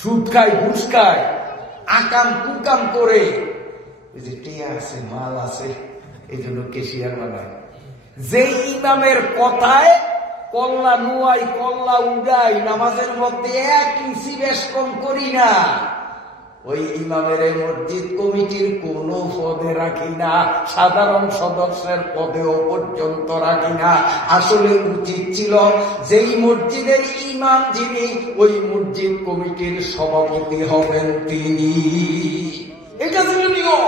সুদ খায়, ঘুষ খায়, আকাম কুকাম করে, যে টিয়া আছে, মাল আছে, এই জন্য কেশিয়ার বানায়। যে ইমামের কথায় কল্লা নুয়াই, কল্লা উড়াই, নামাজের মধ্যে এক ইঞ্চি বেশ কম করি না, ওই ইমামের মসজিদ কমিটির কোন পদে রাখি না, সাধারণ সদস্যের পদেও পর্যন্ত রাখি না। আসলে উচিত ছিল যেই মসজিদের ইমাম যিনি, ওই মসজিদ কমিটির সভাপতি হবেন তিনি। এটা ছিল নিয়ম।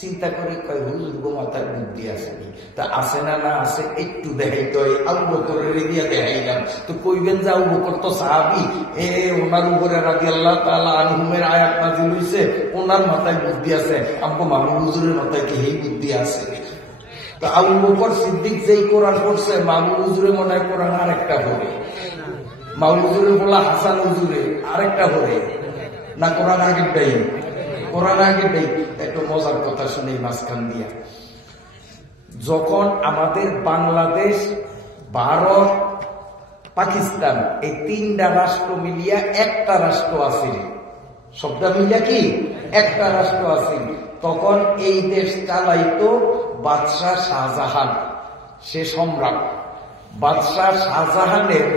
চিন্তা করে কয় হুজুর গো মাথায় বুদ্ধি আসেনি, তা আসে না না আসে একটু দেখাই তো, আবু বকরের দিয়া দেখাইলাম। তো কইবেন যে আবু বকর তো সাহাবী, ওনার উপরে রাদিয়াল্লাহু তাআলা আনহুমের আয়াত নাযিল হইছে, ওনার মাথায় বুদ্ধি আছে, আব্বু মামু হুজুরের মাথায় কি এই বুদ্ধি আছে? তো আবু বকর সিদ্দিক যেই কোরআন পড়ছে, মামু হুজুরে মনে হয় কোরআন আরেকটা পড়ে, মামু হুজুরে বলা হাসান হুজুরে আরেকটা পড়ে না, কোরআন আগেরটাই, কোরআন আগেরটাই। একটু মজার কথা শুনে মাঝখান দিয়া, যখন আমাদের বাংলাদেশ, ভারত, পাকিস্তান এই তিনটা রাষ্ট্র মিলিয়া একটা রাষ্ট্র আছে, সবটা মিলিয়া কি একটা রাষ্ট্র আছে, তখন এই দেশ চালাইতো বাদশাহ শাহজাহান, সে সম্রাট। বাদশাহ শাহজাহানের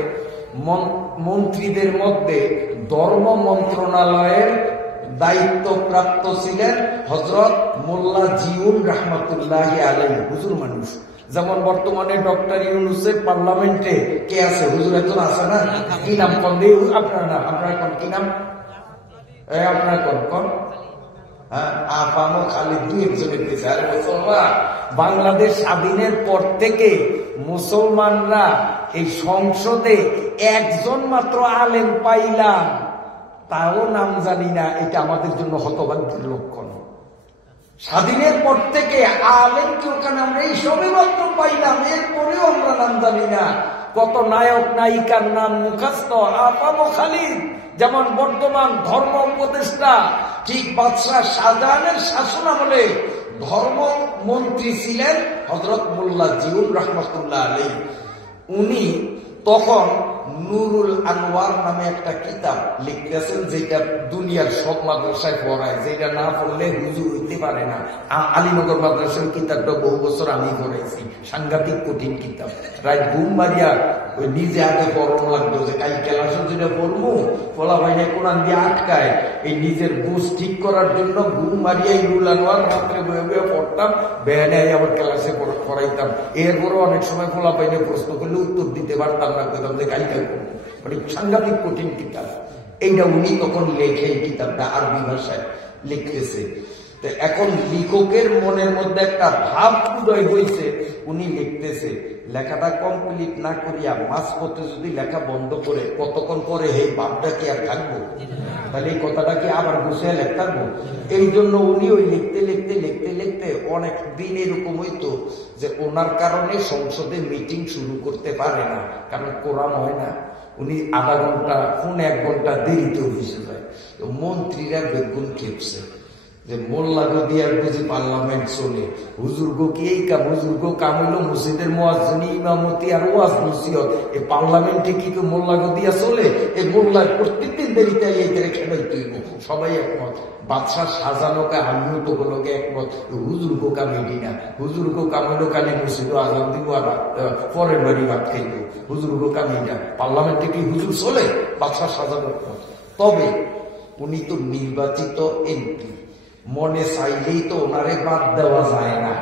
মন্ত্রীদের মধ্যে ধর্ম মন্ত্রণালয়ের দায়িত্বপ্রাপ্ত ছিলেন হযরত মোল্লা জিউন রাহমাতুল্লাহি আলাইহি, হুজুর মানুষ। যেমন বর্তমানে ডক্টর ইউনূসের পার্লামেন্টে কে আছে? হুজুর একজন আছে না? কি নাম কোন দিয়ে? আপনার নাম, আপনার কোন কি নাম? আপনার কোন? আফামো খালিদ, দুই একজনের দিয়েছে। আরে মুসলমান, বাংলাদেশ স্বাধীনের পর থেকে মুসলমানরা এই সংসদে একজন মাত্র আলেম পাইলাম, তাও নাম জানি না, এটা আমাদের জন্য হতভাগ্যের লক্ষণ। স্বাধীনের পর থেকে আলেমকে ওখানে আমরা এই সবে মাত্র পাইলাম, এরপরেও আমরা নাম জানি না। কত নায়ক নায়িকার নাম মুখস্থ, আফামো খালিদ যেমন বর্তমান ধর্ম উপদেষ্টা, ঠিক বাদশাহ শাহজাহানের শাসন আমলে ধর্মমন্ত্রী ছিলেন হযরত মোল্লা জিউন রাহমাতুল্লাহ আলাইহি। উনি তখন নুরুল আনওয়ার নামে একটা কিতাব লিখতেছেন, যেটা দুনিয়ার সব মাদ্রাসায় পড়ায়, যেটা না পড়লে হুজুর হইতে পারে না। আলীনগর মাদ্রাসার কিতাবটা বহু বছর আমি পড়াইছি, সাংঘাতিক কঠিন কিতাব। রায় ঘুম মারিয়া ওই নিজে আগে পড়ানো লাগতো, যে কাই ক্লাস যেটা পড়বো ফলা ভাইনে কোরআন দিয়ে আটকায়, এই নিজের বুঝ ঠিক করার জন্য ঘুম মারিয়া নুরুল আনওয়ার রাত্রে বয়ে বয়ে পড়তাম, বেয়ানে আবার ক্লাসে পড়াইতাম। এরপরও অনেক সময় ফলা ভাইনে প্রশ্ন করলে উত্তর দিতে পারতাম না, কইতাম যে কাই মানে সাংঘাতিক কঠিন কিতাব। এইটা উনি তখন লেখে, এই কিতাবটা আরবি ভাষায় লিখতেছে। তো এখন লেখকের মনের মধ্যে একটা ভাব উদয় হয়েছে, উনি লিখতেছে, লেখাটা কমপ্লিট না করিয়া মাঝপথে যদি লেখা বন্ধ করে কতক্ষণ পরে এই ভাবটা কি আর থাকবো? তাহলে এই কথাটা কি আবার গুছিয়ে লেখ থাকবো? এই জন্য উনি ওই লিখতে লিখতে লিখতে লিখতে অনেক দিন এরকম হইতো যে ওনার কারণে সংসদে মিটিং শুরু করতে পারে না, কারণ কোরআন হয় না। উনি আধা ঘন্টা, 1 ঘন্টা দেরিতে অফিসে যায়। তো মন্ত্রীরা বেগুন খেপছে যে মোল্লা গদিয়ার বুঝি পার্লামেন্ট চলে, হুজুর গো কি এই কাম? হুজুর গো কাম হইল মসজিদের মুয়াজ্জিন, ইমামতি আর ওয়াজ নসিহত। এই পার্লামেন্টে কি মোল্লা গদিয়া চলে? এই মোল্লার প্রত্যেকদিন দেরিতে এইতে খেলাই তুইব। সবাই একমত, বাদশাহ সাজানোকে আমিও তো গুলোকে একমত, হুজুর গো কামেডি না, হুজুর গো কামেলো কানে মসজিদ আজান দিব আর পরের বাড়ি ভাত খাইব, হুজুর গো কামেডা। পার্লামেন্টে কি হুজুর চলে? বাদশাহ সাজানো একমত। তবে উনি তো নির্বাচিত এমপি, মনে চাইলেই তো ওনারে বাদ দেওয়া যায় না,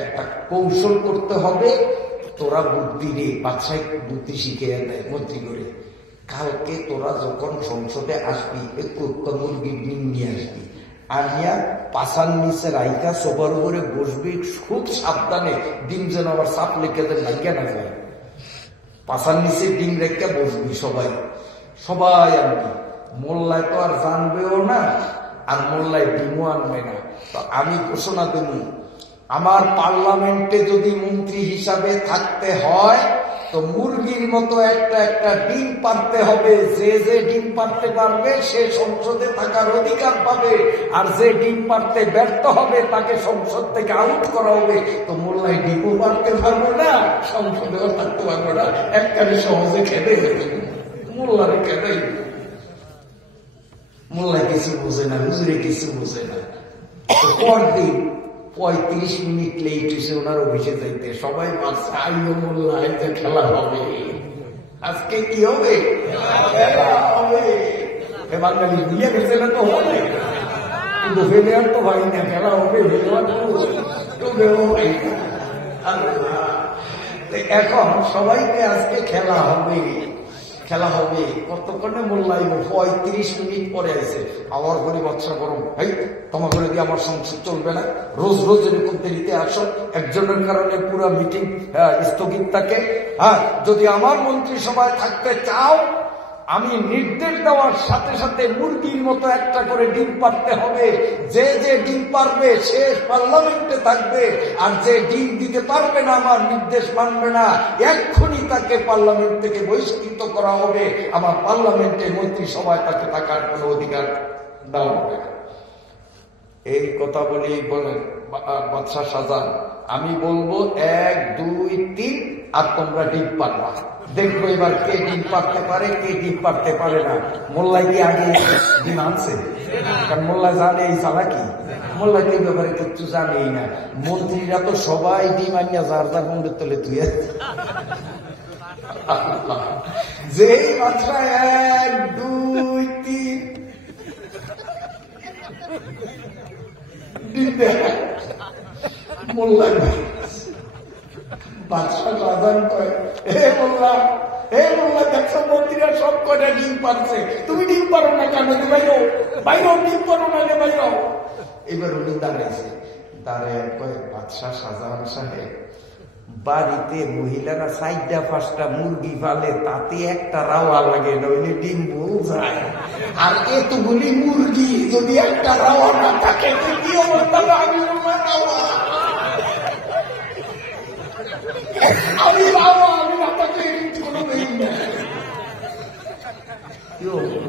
একটা কৌশল করতে হবে। তোরা বুদ্ধি রে, বাদশাহ বুদ্ধি শিখিয়ে দেয় মন্ত্রী করে, কালকে তোরা যখন সংসদে আসবি একটু মুরগির ডিম নিয়ে আসবি, আনিয়া পাশার নিচে রাইকা সবার উপরে বসবি, খুব সাবধানে, ডিম যেন আবার সাপ লেগে লাগিয়া না যায়। পাশার নিচে ডিম রেখে বসবি, সবাই সবাই আনবি। মোল্লায় তো আর জানবেও না, আর মোল্লায় ডিমও আনবে না। তো আমি ঘোষণা দেব, আমার পার্লামেন্টে যদি মন্ত্রী হিসাবে থাকতে হয় তো মুরগির মতো একটা একটা ডিম পারতে হবে। যে যে ডিম পারতে পারবে সে সংসদে থাকার অধিকার পাবে, আর যে ডিম পারতে ব্যর্থ হবে তাকে সংসদ থেকে আউট করা হবে। তো মোল্লায় ডিমও পারতে পারবো না, সংসদেও থাকতে পারবো না, একবারে সহজে খেতে মোল্লারে খেতে। মোল্লা কিছু বোঝে না, হুজুরে কিছু বোঝে না। পরদিন 35 মিনিট লেট হয়েছে ওনার অফিসে যাইতে, সবাই ভাবছে আইও মোল্লা যে খেলা হবে, আজকে কি হবে, খেলা হবে। বাঙালি বুঝিয়ে গেছে না, তো হবে, কিন্তু ভেলিয়ার তো ভাই না, খেলা হবে, এখন সবাইকে আজকে খেলা হবে, খেলা হবে। কতক্ষণে মোল্লাইব 35 মিনিট পরে আছে, আবার বলি বাচ্চা গরম, ভাই তোমার করে দিয়ে আমার সংসদ চলবে না, রোজ রোজ এরকম দেরিতে আসো, একজনের কারণে পুরো মিটিং স্থগিত থাকে। হ্যাঁ, যদি আমার মন্ত্রিসভায় থাকতে চাও, আমি নির্দেশ দেওয়ার সাথে সাথে মুরগির মতো একটা করে ডিম পারতে হবে। যে যে ডিম পারবে সে পার্লামেন্টে থাকবে, আর যে ডিম দিতে পারবে না, আমার নির্দেশ মানবে না, এক্ষুনি তাকে পার্লামেন্ট থেকে বহিষ্কৃত করা হবে। আমার পার্লামেন্টে মন্ত্রিসভায় তাকে থাকার কোন অধিকার দেওয়া হবে না। এই কথা বলি বলেন বাদশাহ শাহজাহান, আমি বলবো 1, 2, 3 আর তোমরা ডিম পারবা। দেখবো এবার কে ডিম পারতে পারে, কে ডিম পারতে পারে না। মোল্লাই কি আগে ডিম আনছে? কারণ মোল্লা জানে এই চালাকি, মোল্লা কি ব্যাপারে কিচ্ছু জানেই না। মন্ত্রীরা তো সবাই ডিম আনিয়া যার যার মন্দির তলে তুই যেই মাত্র 1, 2, 3 ডিম দেয় মোল্লা। বাদশাহ শাহজাহান কয়, হে মোল্লা দেখছো মন্ত্রীরা সব কয়টা ডিম পারছে, তুমি ডিম পারো না কেন? বাইরো বাইরো, ডিম পারো না, বাইরো। এবার উনি দাঁড়াইছে, দাঁড়ায় কয়, বাদশাহ শাহজাহান সাহেব, বাড়িতে মহিলারা 4টা-5টা মুরগি পালে, তাতে একটা রাওয়া লাগে, নইলে ডিম ভুল যায়। আর এতগুলি মুরগি যদি একটা রাওয়া না থাকে তো কি অবস্থা? আমি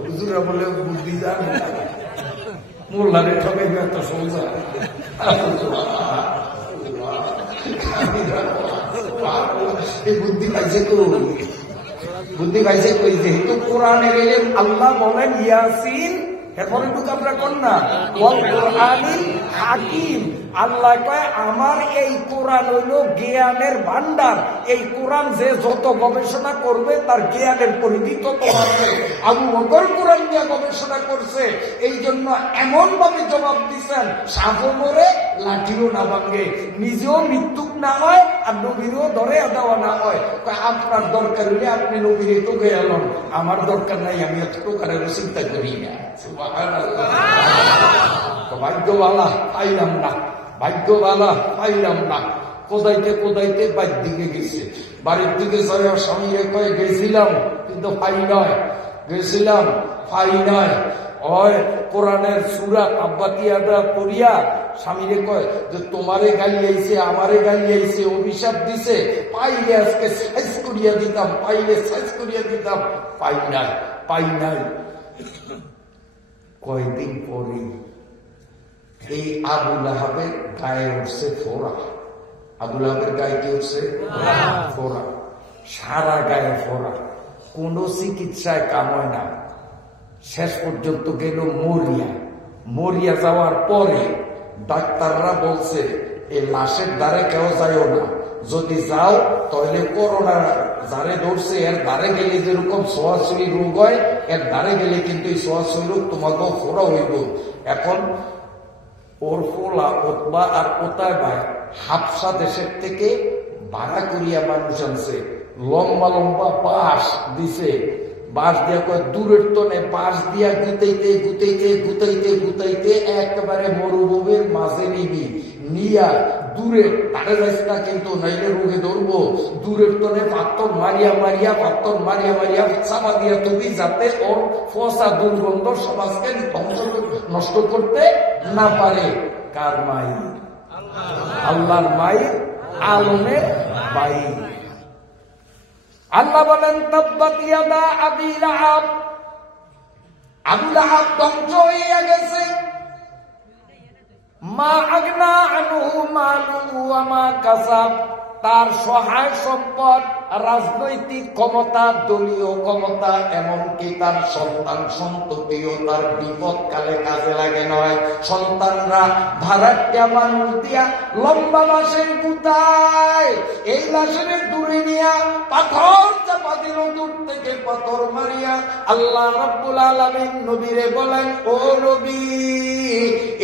হুজুরা বলে বুদ্ধি জানে মোল্লারে ঠকে এত সোজা। বুদ্ধি পাইছে তো, বুদ্ধি পাইছে কই, যেহেতু কোরআনের এলেম আল্লাহ বলেন ইয়াসিন, এরপরে টুকু আমরা কন্যা ওয়াল কোরআনিল হাকিম। আল্লাহ কয় আমার এই কোরআন হইল জ্ঞানের ভান্ডার, এই কোরআন যে যত গবেষণা করবে তার জ্ঞানের পরিধি তত বাড়বে। আবু বকর কোরআন নিয়ে গবেষণা করছে, এই জন্য এমন ভাবে জবাব দিচ্ছেন সাগরে লাঠিও না ভাঙে, নিজেও মৃত্যুক না হয় আর নবীরও ধরে দেওয়া না হয়। আপনার দরকার হলে আপনি নবীরে তোকে এলেন, আমার দরকার নাই, আমি এত প্রকারের চিন্তা করি না। ভাগ্যবালা পাইলাম না, ভাগ্যবালা পাইলাম না। কোদাইতে কোদাইতে বাড়ির দিকে গেছে, বাড়ির দিকে যাওয়া স্বামীরে কয়ে গেছিলাম কিন্তু পাই নয়, গেছিলাম পাই নয়। হয় কোরআনের সূরা আব্বাতিয়াটা পড়িয়া স্বামীরে কয় যে তোমারে গালি আইছে, আমারে গালি আইছে, অভিশাপ দিছে, পাইলে আজকে সাইজ করিয়া দিতাম, পাইলে সাইজ করিয়া দিতাম, পাই নাই, পাই নাই। কয়েকদিন পরে এই আবুল আহাবের গায়ে উঠছে ফোড়া। আবুল আহাবের গায়ে কি উঠছে? ফোড়া, সারা গায়ে ফোড়া, কোন চিকিৎসায় কাম হয় না। শেষ পর্যন্ত গেল মরিয়া। মরিয়া যাওয়ার পরে ডাক্তাররা বলছে এই লাশের দ্বারে কেউ যাইও না, যদি যাও তাহলে করোনা যারে ধরছে এর দ্বারে গেলে যেরকম ছোঁয়াছুঁয়ি রোগ হয়, এর দ্বারে গেলে কিন্তু এই ছোঁয়াছুঁয়ি রোগ তোমাকেও ফোড়া হইব। এখন ওর পোলা ওতবা আর ওতায় ভাই হাফসা দেশের থেকে ভাড়া করিয়া মানুষ আনছে, লম্বা লম্বা বাঁশ দিছে, বাঁশ দিয়া কয় দূরের তনে বাঁশ দিয়া গুতাইতে গুতাইতে গুতাইতে গুতাইতে একেবারে মরুভূমির মাঝে নিবি নিয়া দূরে তারে যাইস না কিন্তু নাইলে রোগে ধরবো, দূরের তনে পাত্তর মারিয়া মারিয়া পাত্তর মারিয়া মারিয়া চাপা দিয়া তুমি যাতে ওর ফসা দুর্গন্ধ সমাজকে ধ্বংস নষ্ট করতে না পারে। কার মাই? আল্লাহর মাই, আলমের মাই। আল্লাহ বলেন তাব্বাত ইয়াদা আবি লাহাব, আবু লাহাব ধ্বংস হইয়া গেছে। মা আগনা আনহু মালুহু ওয়া মা কাসাব, তার সহায় সম্পদ, রাজনৈতিক ক্ষমতা, দলীয় ক্ষমতা, এমনকি তার সন্তান সন্ততিও তার বিপদকালে কাজে লাগে নয়। সন্তানরা ভাড়াটিয়া মানুষ দিয়া লম্বা বাঁশের গুতায়, এই লাশের দূরে নিয়া পাথর চাপা দিল, দূর থেকে পাথর মারিয়া। আল্লাহ রাব্বুল আলামিন নবীরে বলেন, ও নবী,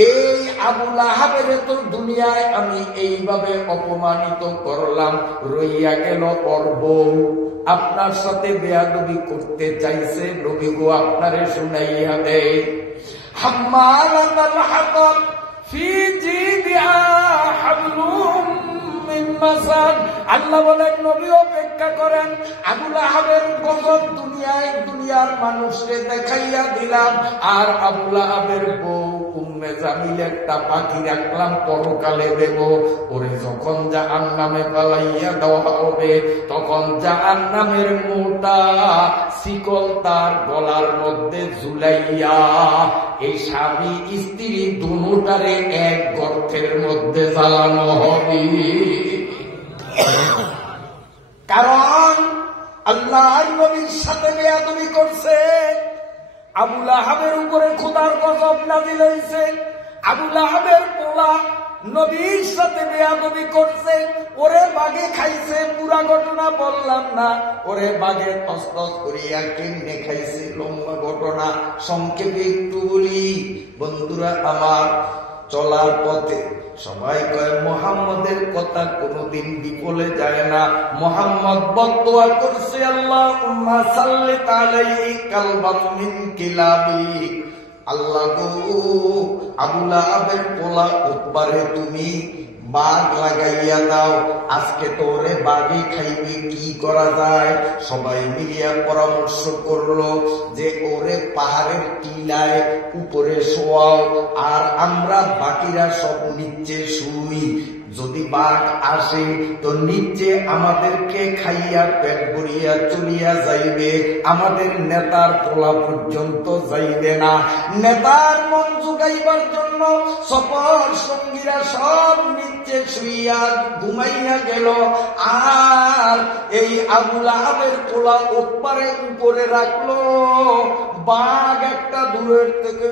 এই আবু লাহাবের তোর দুনিয়ায় আমি এইভাবে অপমানিত করলাম, রইয়া গেল ওর বউ আপনার সাথে বেয়াদবি করতে চাইছে, নবী গো আপনারে শুনাইয়া দেয়। হাম্মালাতাল হাতাব ফি জিদিহা হাবলুম মিন মাসাদ। আল্লাহ বলেন নবী অপেক্ষা করেন, আবু লাহাবের গজব দুনিয়ার মানুষকে দেখাইয়া দিলাম, আর আবু লাহাবের বউ উম্মে জামিল একটা পাখি রাখলাম, পরকালে দেব। ওরে যখন জাহান্নামে পালাইয়া দেওয়া হবে, তখন জাহান্নামের মোটা শিকল তার গলার মধ্যে ঝুলাইয়া এই স্বামী স্ত্রী দুটারে এক গর্তের মধ্যে জ্বালানো হবে। কারণ আল্লাহর নবীর সাথে বেয়াদবি করছে। আবু লাহাবের উপরে খোদার গজব নাযিল হইছে। আবু লাহাবের পোলা নবীর সাথে বেয়াদবি করছে, ওরে বাগে খাইছে। পুরা ঘটনা বললাম না, ওরে বাগে তসতস করিয়া কেমনে খাইছে লম্বা ঘটনা, সংক্ষেপে একটু বলি। বন্ধুরা আমার, চলার পথে সবাই কয় মুহাম্মদের কথা কোনদিন বিফলে যায় না। মুহাম্মদ বদদুয়া করছে, আল্লাহুম্মা সাল্লি আলাইহি কালবাম মিন কিলাবি। আল্লাহ গো, আবু লাহাবের পোলা উতবারে তুমি বাঘ লাগাইয়া দাও, আজকে তো ওরে বাঘই খাইবে, কি করা যায়? সবাই মিলিয়া পরামর্শ করলো যে ওরে পাহাড়ের টিলায় উপরে শোয়াও, আর আমরা বাকিরা সব নিচে শুই। যদি বাঘ আসে তো নিচে আমাদেরকে খাইয়া পেট ভরিয়া চলিয়া যাইবে, আমাদের নেতার পোলা পর্যন্ত যাইবে না। নেতার মন জুগাইবার জন্য সফর সঙ্গীরা সব নিচে শুইয়া ঘুমাইয়া গেল, আর এই আবু লাহাবের পোলা ওপারে উপরে রাখলো। বাঘ একটা দূরের থেকে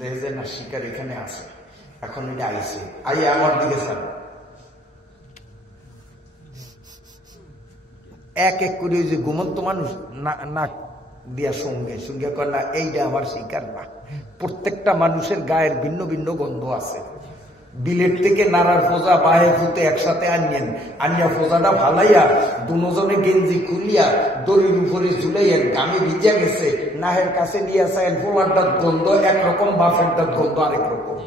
দেখে না শিকার এখানে আছে, এখন এটা আইছে, আইয়া আমার দিকে স্যার এক এক করে যে ঘুমন্ত মানুষ নাক দিয়া সঙ্গে সঙ্গে কর না, এইটা আমার শিকার না। প্রত্যেকটা মানুষের গায়ের ভিন্ন ভিন্ন গন্ধ আছে। বিলেট থেকে নাড়ার ফোজা বাহে ফুতে একসাথে আনিয়া ফোজাটা ভালাইয়া দুজনে গেঞ্জি খুলিয়া দড়ির উপরে ঝুলাইয়া গামে ভিজা গেছে, নাহের কাছে নিয়ে চাইন ফোলারটার গন্ধ একরকম, বাফেরটার গন্ধ আরেক রকম।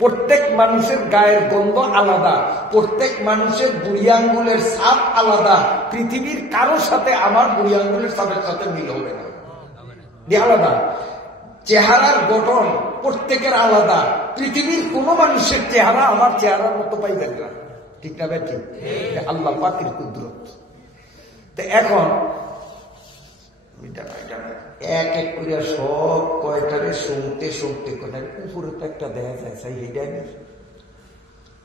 প্রত্যেক মানুষের গায়ের গন্ধ আলাদা, প্রত্যেক মানুষের বুড়ি আঙ্গুলের ছাপ আলাদা। পৃথিবীর কারোর সাথে আমার বুড়ি আঙ্গুলের ছাপের সাথে মিল হবে না, আলাদা। চেহারার গঠন প্রত্যেকের আলাদা। পৃথিবীর কোন মানুষের চেহারা আমার চেহারার মতো পাইবেন না, ঠিক না ভাই? ঠিক। আল্লাহ পাকের কুদরত। তো এখন এক এক করে সব কয়টারে শুনতে শুনতে কোথায় উপরে তো একটা দেখা যায়, সেই হেডাই নেই।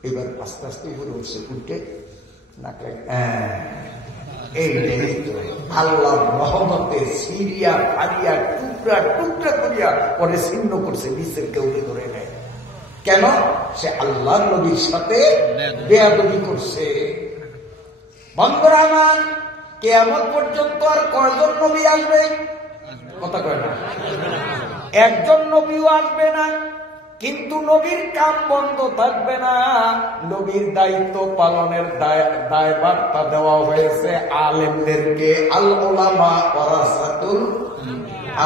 এবার আস্তে আস্তে উপরে উঠছে, উঠে নাকে আল্লাহ রহমতে সিরিয়া ফারিয়া টুকরা টুকরা করিয়া পরে ছিন্ন করছে, নিচের কেউ ধরে নেয়। কেন? সে আল্লাহ নবীর সাথে বেয়াদবি করছে। বন্ধুরা আমার, কিয়ামত পর্যন্ত আর কয়জন নবী আসবে? কথা কয় না। একজন নবীও আসবে না, কিন্তু নবীর কাম বন্ধ থাকবে না। নবীর দায়িত্ব পালনের দায়ভারটা দেওয়া হয়েছে আলেমদেরকে। আল উলামা ওয়ারাসাতুল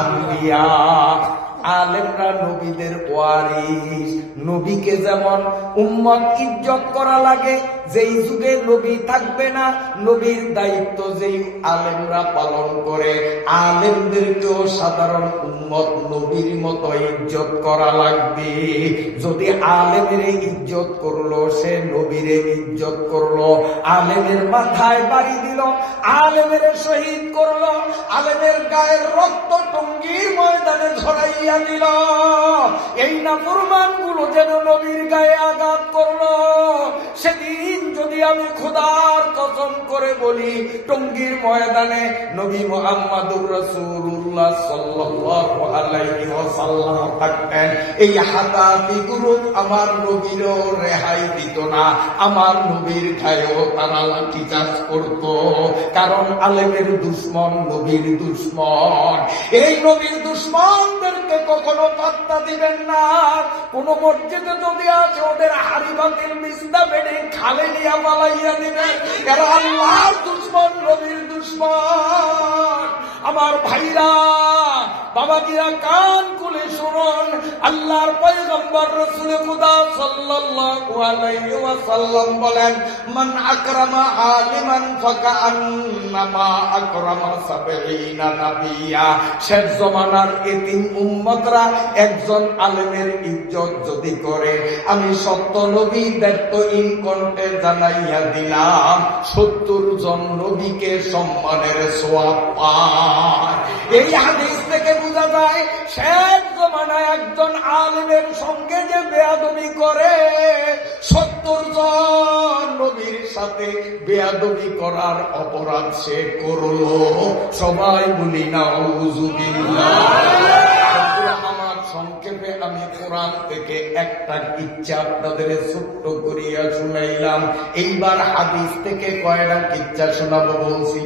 আম্বিয়া, আলেমরা নবীদের ওয়ারিস। নবীকে যেমন উম্মত ইজ্জত করা লাগে, যেই যুগে নবী থাকবে না, নবীর দায়িত্ব যেই আলেমরা পালন করে, আলেমদেরকেও সাধারণ উম্মত নবীর মতো ইজ্জত করা লাগবে। যদি আলেমের ইজ্জত করলো, সে নবীরে ইজ্জত করলো। আলেমের মাথায় বাড়ি দিল, আলেমের শহীদ করলো, আলেমের গায়ের রক্ত টঙ্গীর ময়দানে ঝরাইয়া দিল। এই নাফরমান গুলো যেন নবীর গায়ে আঘাত করলো। সেদিন যদি আমি খোদার কসম করে বলি, টঙ্গীর ময়দানে নবী মুহাম্মদুর রাসূলুল্লাহ সাল্লাল্লাহু আলাইহি ওয়াসাল্লাম থাকতেন, এই হাতাহাতি গুলো আমার নবীরও রেহাই দিত না, আমার নবীর গায়েও তারা লাঠিচার্জ করত। কারণ আলেমের দুশমন নবীর দুশমন। এই নবীর দুশমনদেরকে কখনো পাত্তা দিবেন না। কোন মসজিদে যদি আছে, ওদের হাড়ি বাতিল বিছনা বেড়ে খালে নিয়ে পালাইয়া দিবেন। এরা আল্লাহর দুশমন, নবীর দুশমন। আমার ভাইরা, বাবাজিরা, কান খুলে শুনুন। আল্লাহর পয়গম্বর রাসূল খুদা সাল্লাল্লাহু আলাইহি ওয়াসাল্লাম বলেন, মান আকরামা আলিমান ফাকান্নামা আকরামা সাবঈনা নাবিয়্যা। শেষ জমানার এতিম উম্মতরা একজন আলেমের ইজ্জত যদি করে, আমি সত্য নবীদের তো ইনকন্টে জানাইয়া দিলাম 70 জন নবীকে সম্মানের সওয়াব পায়। এই হাদিস থেকে বোঝা যায়, শেষ জমানায় একজন আলেমের সঙ্গে যে বেয়াদবি করে, 70 জন নবীর সাথে বেয়াদবি করার অপরাধ সে করলো। সবাই বলি নাউযুবিল্লাহ। আমার সংক্ষেপে আমি কোরআন থেকে একটা কিচ্ছা আপনাদের ছোট্ট করিয়া শুনাইলাম। এইবার হাদিস থেকে কয়টা কিচ্ছা শোনাবো বলছি।